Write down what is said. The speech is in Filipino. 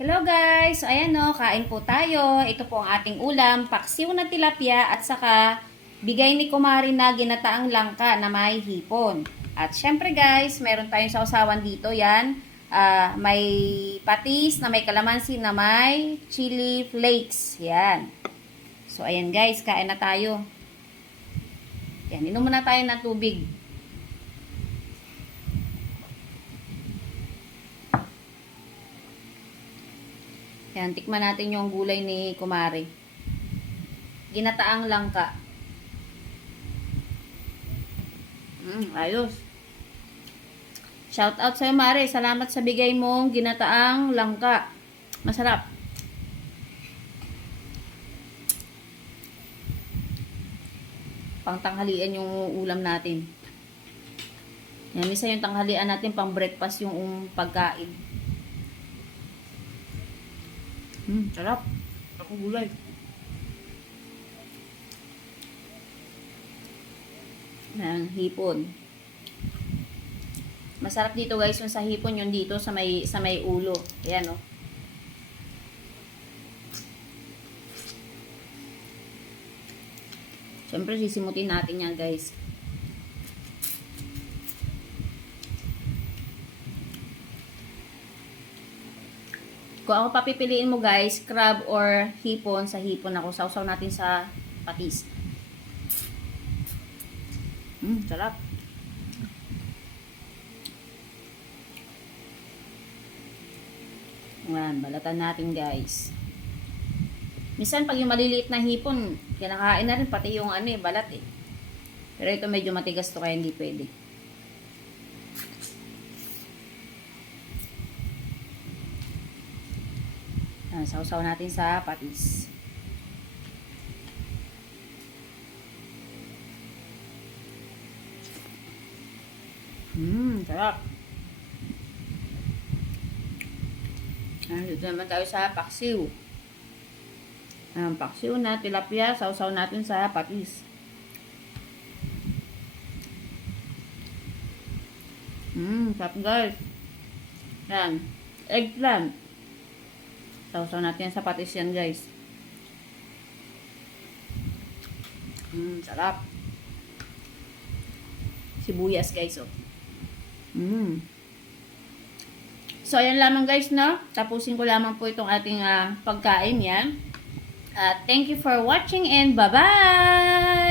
Hello guys! So ayan no, kain po tayo. Ito po ang ating ulam, paksiw na tilapia at saka bigay ni Kumari na ginataang langka na may hipon. At syempre guys, meron tayong sausawan dito yan. May patis na may kalamansi na may chili flakes. Yan. So ayan guys, kain na tayo. Yan, inom muna tayo ng tubig. Yan, tikman natin yung gulay ni Kumari. Ginataang langka. Ayos. Shout out sa'yo, Mare. Salamat sa bigay mong ginataang langka. Masarap. Pangtanghalian yung ulam natin. Yan, isa yung tanghalian natin, pang breakfast yung pagkain. Sarap. Ako gulay. Yan, hipon. Masarap dito guys yung sa hipon, yung dito sa may ulo. Ayan oh. Siyempre sisimutin natin yan guys. Kung ako papipiliin mo guys, crab or hipon, sa hipon ako. Sausaw natin sa patis. Sarap. Ayan, balatan natin guys. Minsan pag yung maliliit na hipon, kinakain na rin pati yung balat eh. Pero ito medyo matigas to kaya hindi pwede. Sausaw natin sa patis. Sarap. Dito naman tayo sa paksiw. Paksiw na tilapia, sausaw natin sa patis. Sarap guys. Yan. Eggplant. Sausaw natin sa patis yan guys. Sarap. Sibuyas guys oh. So ayan lamang guys no. Tapusin ko lamang po itong ating pagkain yan. Thank you for watching and bye bye!